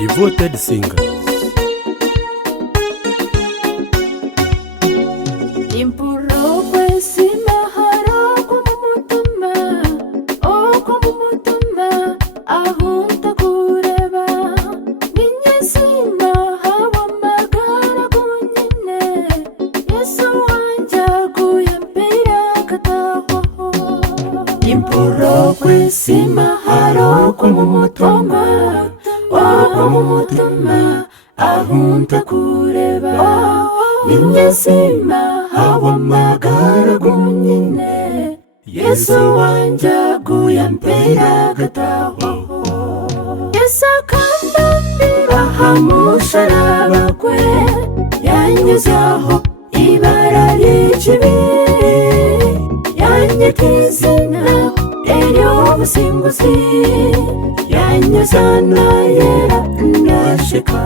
devoted singer. Sima haro kumutuma ahunta kureba ninye sima hawa magara gunyine Yesu wanja guyampera gataho Yesu kambira hamusharaba kwe yanyuzaho ibara ry'ikibi yanyekizina Elyo businguzi yanyuzana yera ndashika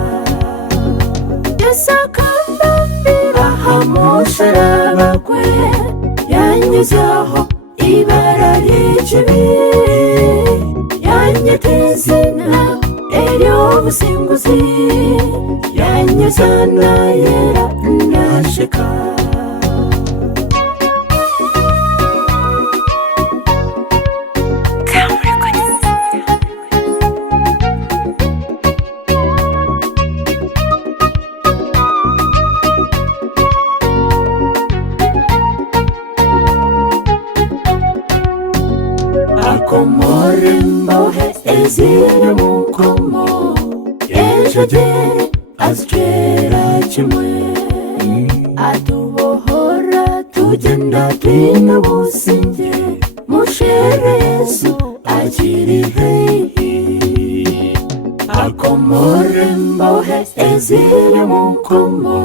Yesakambira hamusharaba kwe yanyuzaho ibara ry'ikibi yanyekizina elyo businguzi yanyuzana yera ndashika Komorembohe ezire munkomo Ejogere azjera chimwe Atubohora tugenda twina businge Mushere Yesu akiri heihi Akomorembohe ezire munkomo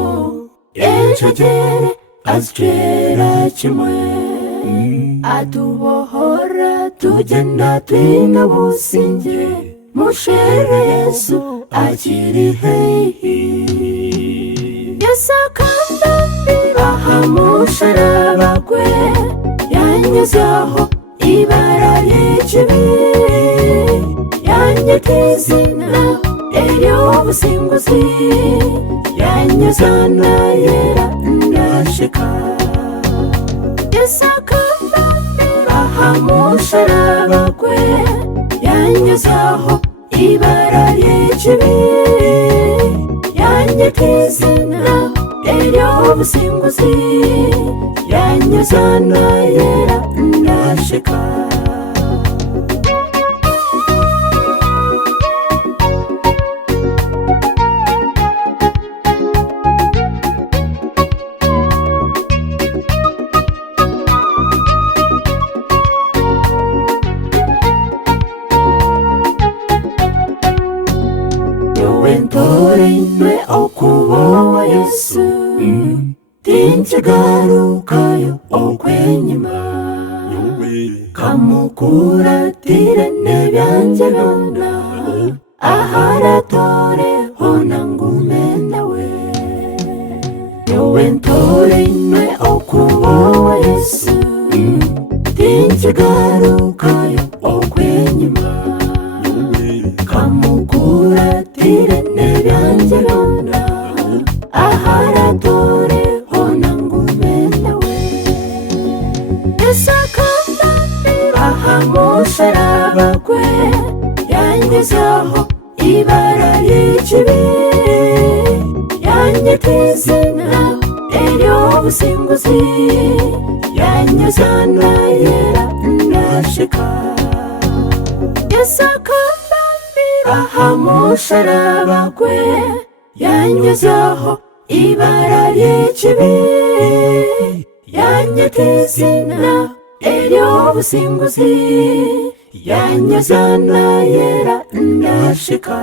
Ejogere azjera chimwe Atubohora tugenda twina businge Mushere Yesu akiri heihi Yesu akambambira hamusharaba kwe yanyuzaho ibara ry'ikibi yanyekizina elyo businguzi yanyuzana yera ndashika Yesu hamusharaba kwe yanyuzaho ibara ry'ikibi yanyekizina elyo businguzi yanyuzana yera ndashika Wentorenywe okubowa Yesu tinchigarukayo okwenyima Kamukuratire nebyanje byona aharatore hona ngumenda we Wentorenywe okubowa Yesu tinchigarukayo okwenyima Kamukuratire nebyanje byona aharatore hona ngumenda we Yesu akambambira hamusharaba kwe yanyuzaho ibara ry'ikibi yanyekizina elyo businguzi yanyuzana yera ndashika Yesu hamusharaba kwe yanyuzaho ibara ry'ikibi yanyekizina elyo businguzi yanyuzana yera ndashika